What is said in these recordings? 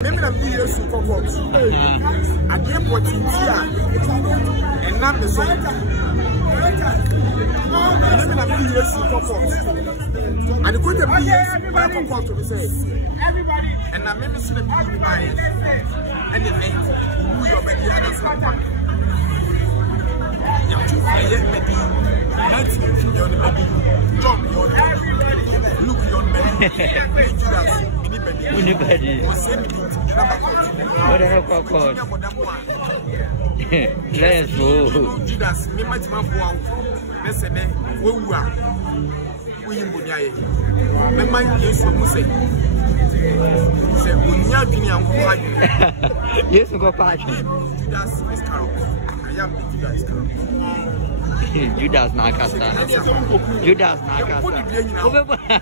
Maybe I'm being used to come up. I gave what in here and not the song. Maybe I'm being used to come up. And the good be come up to be said. And I maybe see the people buy it. And the name who your baby had a snap. Young two, I yet maybe 19 year old baby. John, your look, your baby. Anybody? What let's go. Judas, me much man for listen, who are we in Bunyai? Me mind is from Muse. Say, Bunya Guinea, yes, go patch. Judas is Carol. I am Judas. Judas Nakasa. Judas Nakasa.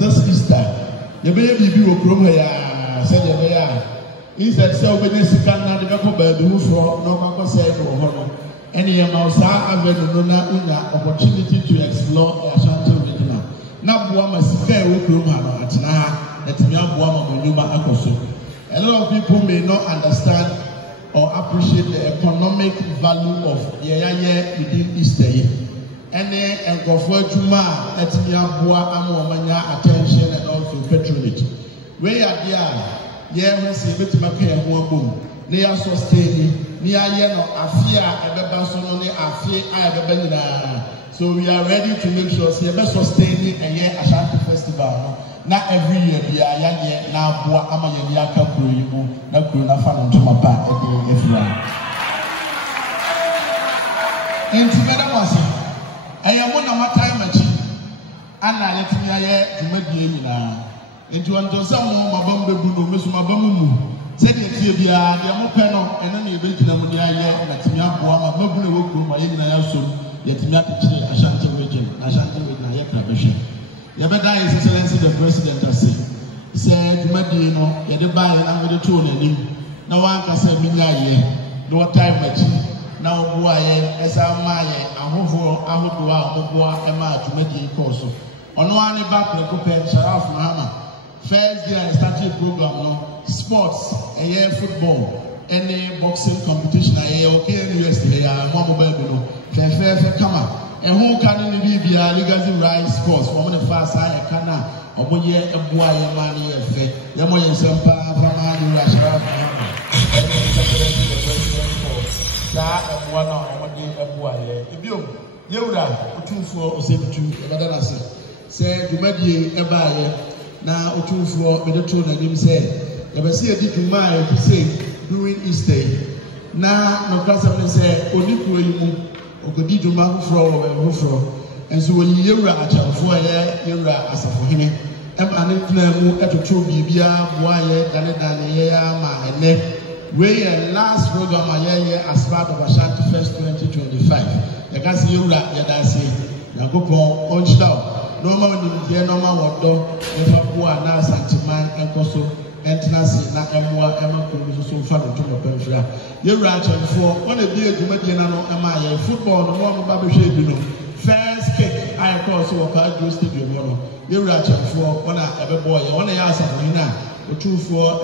This Easter, you may be a promo, said Instead, so when you can not the couple bed who from no one say for honor. Any amount of opportunity to explore Ashanti. aboa ma sika e wo kurom ha no atena ha etimi aboa ma monuma akoso. A lot of people may not understand or appreciate the economic value of yeye within Easter. Any engofo adwuma etimi aboa ama omanya attention and also patronage. We are there, yeah, we see betima pay ho abom. Ne ya sustain ni aye no afia ebeba so no ne afie a ebeba nyina. So we are ready to make sure say be sustain a Ashanti festival no. Na every year bi ayanye na aboa ama ye aka kuro yibu na kuro na fa no ntoma ba e efira. Enti beda wase ayamo na matai machi ana yetimi aye dwumadie nyina. Enti wonto sa mo mabam bebu no mesu mabam mu se de tie bia de mo pe no eno na ebegina mu de aye na timi aboa ma babu na wokuru ma ye nyina ya so yetimi atechire Ashanti region na ye krabehwe. Yabeda His Excellency the President said dwumadie no ye de ba ye na me de to nanim na wan ka se binya ye no time machi na oboa ye esa ma ye ahodo a oboa e ma dwumadie course ono ani ba preko pen Sharaf Mahama. First day I started program no sports, football, any boxing competition. Okay, university. Mama baby no. Fair come up. And who can in the Bibia legacy right sports? Woman the fast I can now. Obo ye a boy money effect. Yamo yen sempa from Adi Rashad. Sa a boy no a boy. If you Yoda, 2 for 72, say to Madi a buyer. Na otumfo medeto na nim say yabasi edi dwuma e say during Easter na no kwasa me say onikuro yimu ogodi dwuma hofro enso woni yewura achamfo yewura asafo hene ane tuna mu etoto bibia boaye dane ye ama ene we last program aye as part of Ashanti Fest 2025 yakasi yewura yadase yakopon onchita normal ni normal wodo efa boa na santiman enkoso entenase na emwa emakuru so fa no to pamfira yewura achemfo on e bi adwumadie na no ema ye football no mo ba behwe bi no first kick I call so ka go stadium no yewura achemfo ona ebebo ye ona ya asafo ni na otufo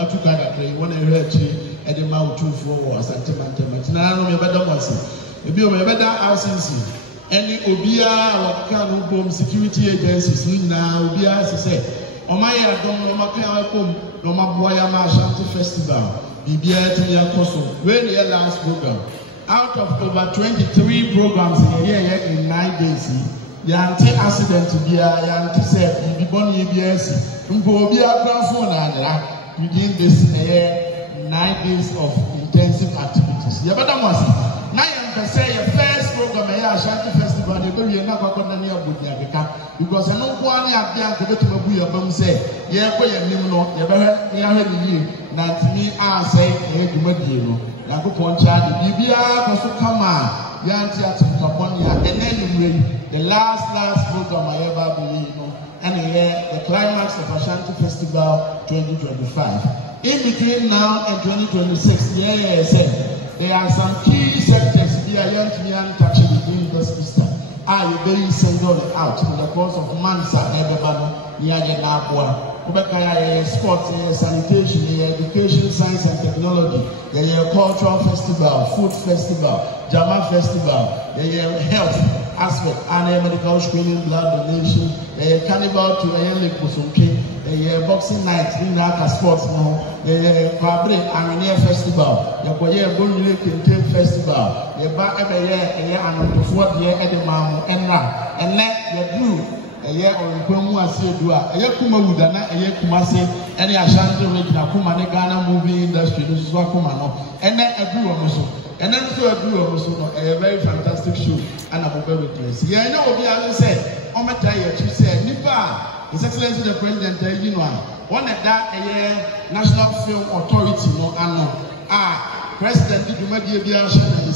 atuka dakre wona ehwe achi ede ma otufo wo santiman na no me beda mwase ebi o me beda RCC any obia wakano bom security agencies na obia say omaya dom no maka kom no maboya ma Ashanti festival bibia tiya koso when the last program out of over 23 programs in 9 days the anti-accident bia yanti say bibon yebs mpo obia grafo na adra within this 9 days of intensive activities yabada mwasi na say your first program Ashanti festival they be na kwakona na abudia beka because no kwa ni abia ko betu mabu ya bam say ye ko ye nim no ye be ya ha ni na timi a say e dwumadie no yakopon cha de bibia ko so kama ya anti atempapon ya enenumre the last program I ever be and the climax of Ashanti festival 2025 in between now and 2026 there are some key sectors here young to me touching during this Easter. I will send out in the course of months at Ebebano, Niaganabua, Obekaya, sports, sanitation, education, science and technology, cultural festival, food festival, Jama festival, health aspect, and medical screening, blood donation, carnival to Lake Musumke, boxing night, Naka sports, Fabric and festival, Bonnie Kintin festival, and what year Edemam and let the blue. A year or Kumu Asedua, a Yakuma Udana, a Yakumase, any Ashanti region, Kumane Ghana movie industry, this is Wakumano, and then a blue also, and then to a blue also, a very fantastic show, and a very place. Yeah, I know what I said. Omataya, she said, Nipa, His Excellency the President, you know, one at that a year National Film Authority, no, President Djumadi Biasha, and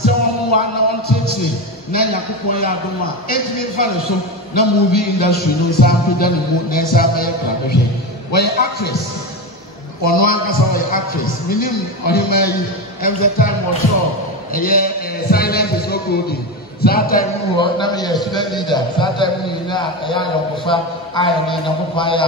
someone one teaching, Nan Yakupoya Duma, 8 million fans. Na movie industry no sample dan mu na sa ba ya klabehwe we actress ono ankasa we actress minim ohima yi every time was so silent is not golden That time you were not a student leader. That time you know a young officer, I need a Mupaya,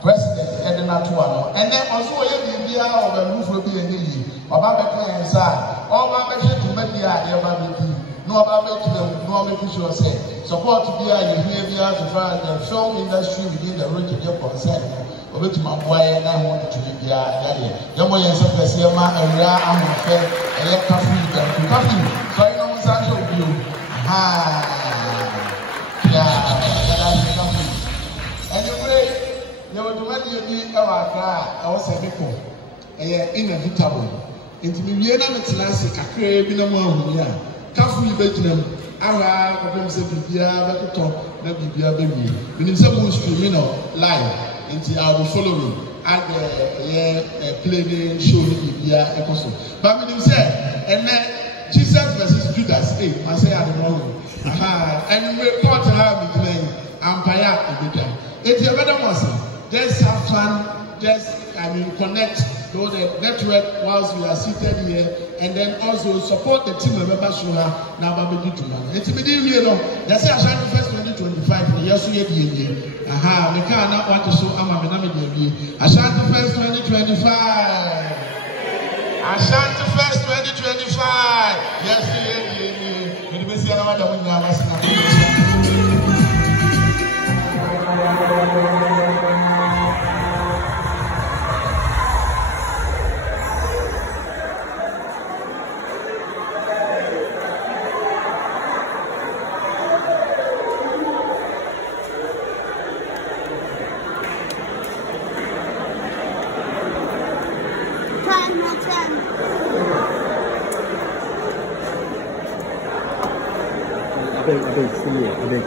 President, Edna Tuano, and then also a Bibia of a roof will be a lady, or Babaka and Sa, or Babaka to Media, your baby, no Babaka to them, no making sure say, support to be a behavior to find the film industry within the road to get concern. Over to my boy, and I wanted to be there. Young boy, and some Sema, and we are unfair, and let coffee. So I know Sancho Blue. Anyway, you were doing the I was a people, inevitable. Into me, I'm a classic, a crave in a moment. Carefully, Benjamin. I have said, Bibia, talk, not Bibia, baby. When it's a Muslim, live. Until I will follow you at the play show Bibia episode. But when you say, and then Jesus versus Judas, I say at the moment. And we report to have me playing Empire. It's a better person. Just have fun, just connect to the network whilst we are seated here, and then also support the team members who are now baby tomorrow. It's me you know. They say Ashanti Fest 2025. Yes, we are. Aha, we cannot want to show Ashanti Fest 2025. Ashanti Fest 2025. Yes, we are. A bit.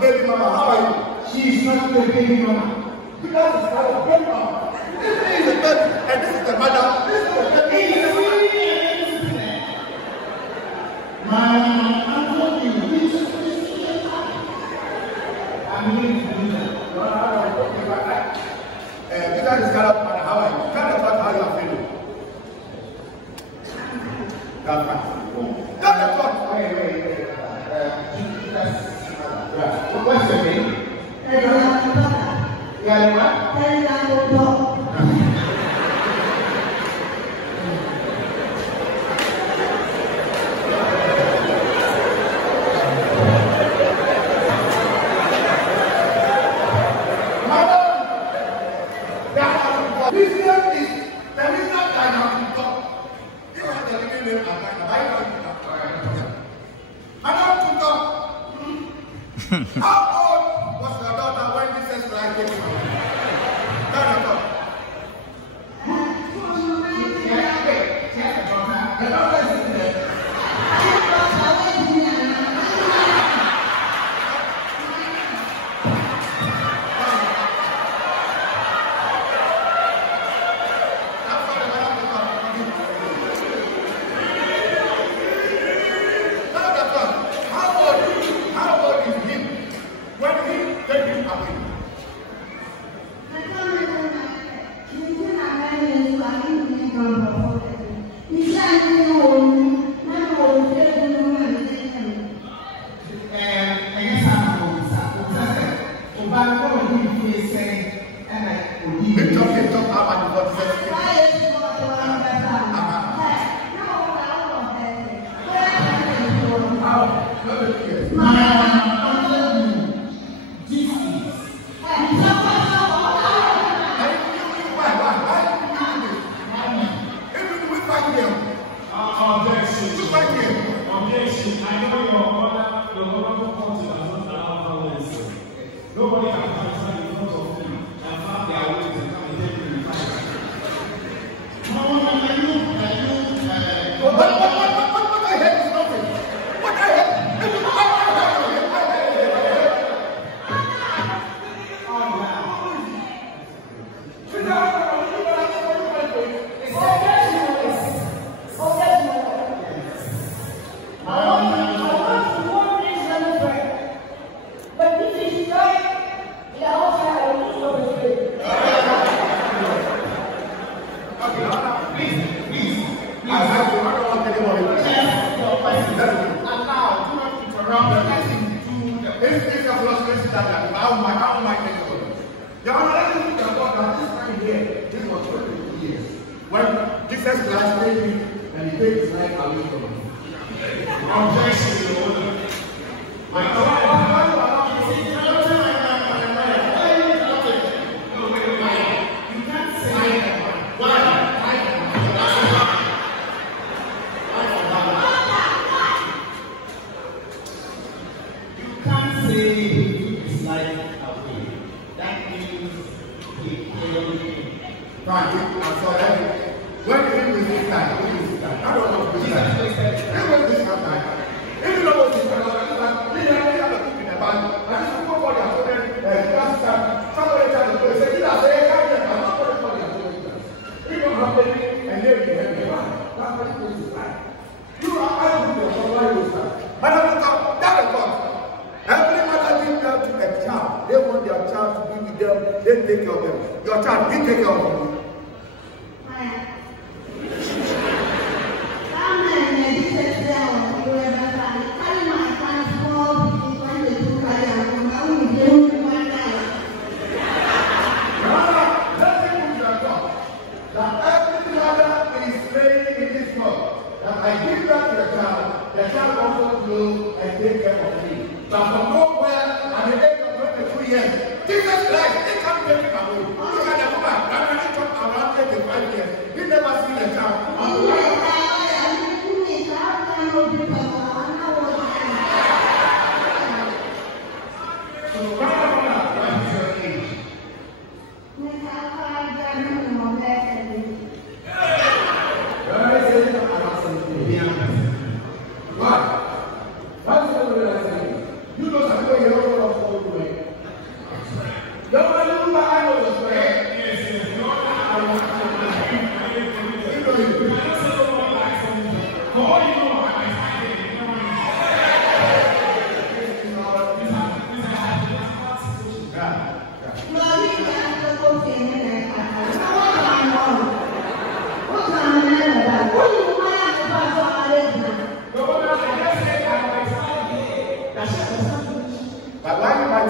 Baby mama, how are you? She is not the baby mama. Because it's not a baby mama. This is the baby, and this is the mother. This is the baby. My uncle is this. I'm going to do that. Because it's kind of how are you? Tell me about how you are feeling. That's fine. Tell me about. Wait. How old was your daughter when Jesus Christ came to you? When Jesus Christ made me and he takes his life away from me. Objection, Your Honor. You can't say his life away. That means he killed him. I'm sorry. When did we this time? I don't know this time. When this happened, even though it's about we have a people in the band, I just go for their children, somebody tell the police, say, I'm not going for their children. We don't have any, and here we have the man. That's what it is like. You are asking yourself why you start. Madam, that is God. Every mother gives birth to a child. They want their child to be with them, they take care of them. Your child, he take care of them. But from nowhere, at the age of 22 years, Jesus Christ, they can't take him away. Look at the woman, that when he took around 35 years, he never seen a child. So, what is your age? What? What is the real thing? You know something you don't know what to do. Don't know what I know the way. But why you might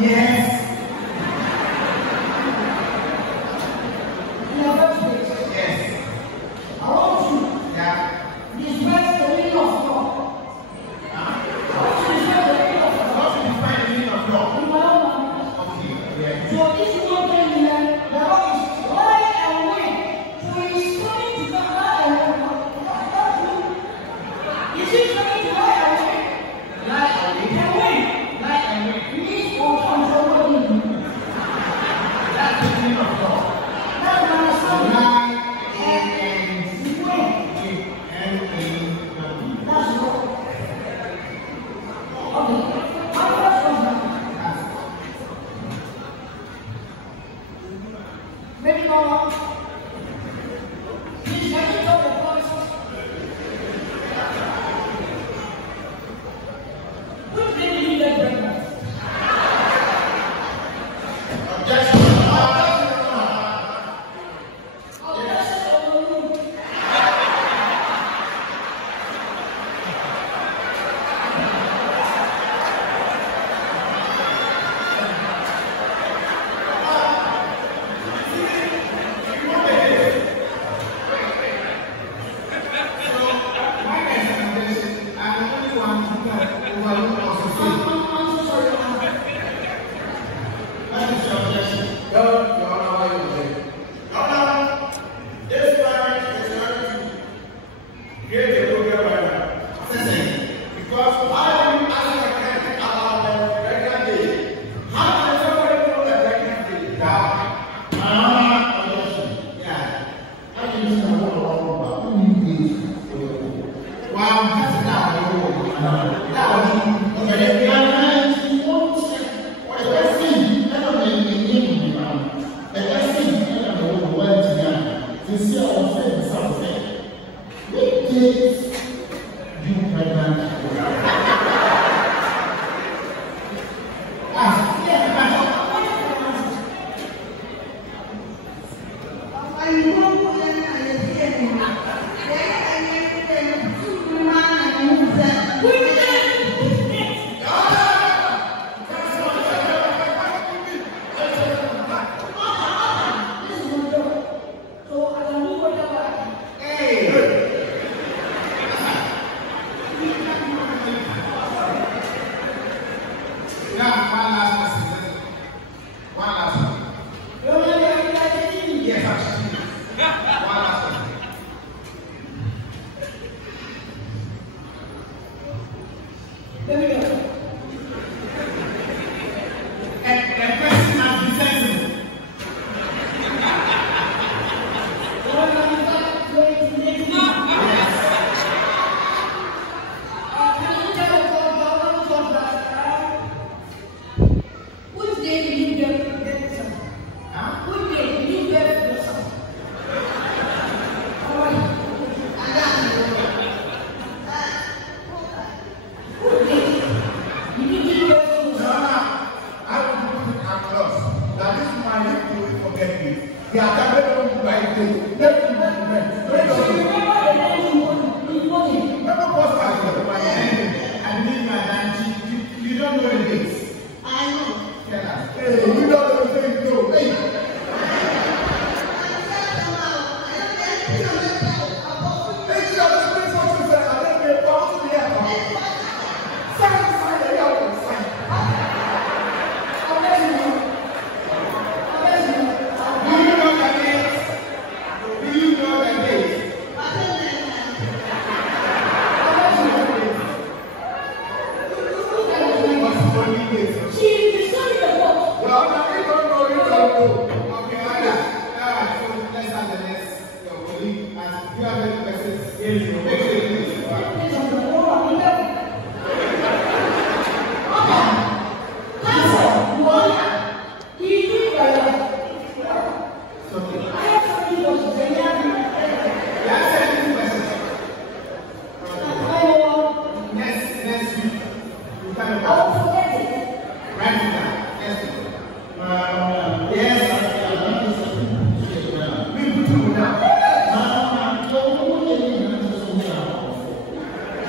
Yes.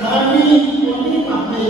Kami, kami, kami,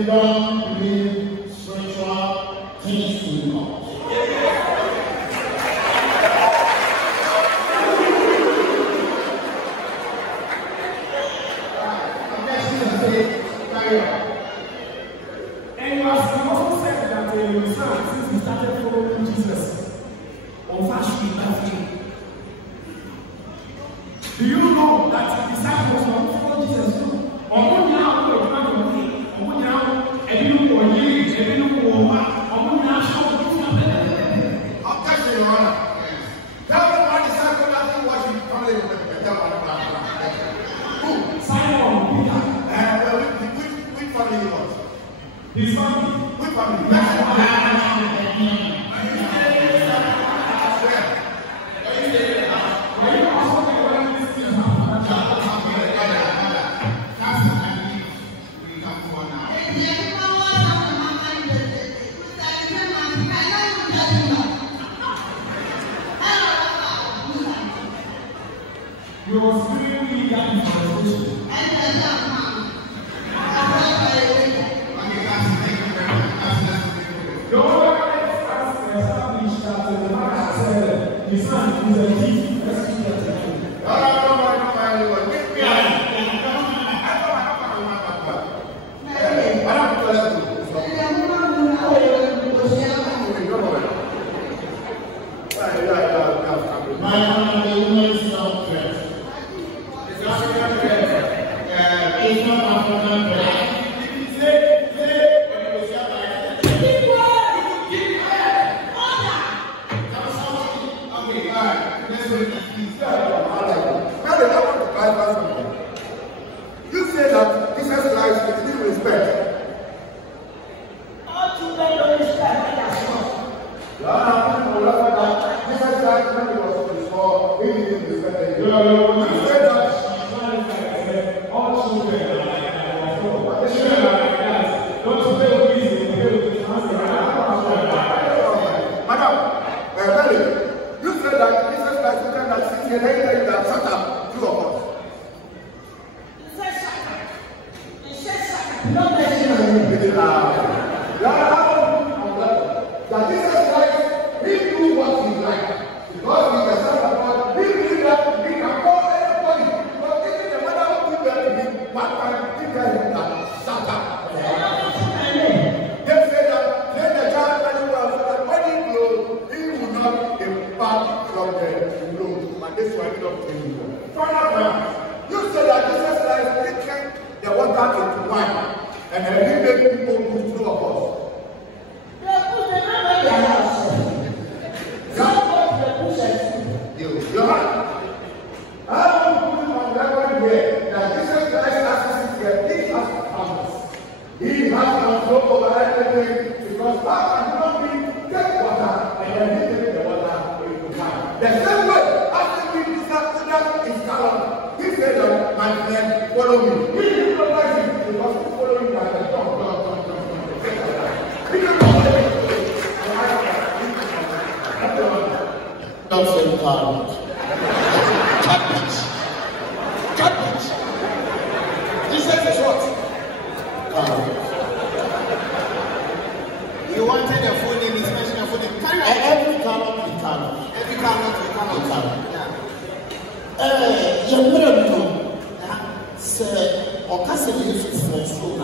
They don't believe spiritual things to God. And you have also said that your son, since he started following Jesus, on fasting fasting. Do you know that disciples don't follow Jesus too? His family. Which family? We were really that information. His son is a thief. You say that Jesus Christ is respect. All children don't respect their son. Jesus Christ, when he was before, he didn't respect him. You say that all children are like that. Children are like that. Don't you play with me? Madam, you said that Jesus Christ is that since he later that shut up, two of us. No mention that Jesus Christ, he knew what he liked. Because he was son of God, he knew that he can call anybody. But even the mother of people to him, one time, he tell him that, shut up. They say that, let the child anywhere, so that when he blows, he will not depart from the blow. And this one, he don't tell you. You say that Jesus Christ, he turned the water into wine. And then he made people move through a bus. You're right. I don't put it on record here that Jesus Christ has here. He has promise. He has control over everything because God cannot be take water and then he take the water into wine. The same way after we disappeared in Salon, he said that my friend, follow me. We didn't realize it because we follow him by the tongue. Don't say God. Cabbage. Jesus is what? You wanted a full name, it's mentioned a full name. Every carrot is carrot. Every carrot is carrot. You're very say, or Cassidy is for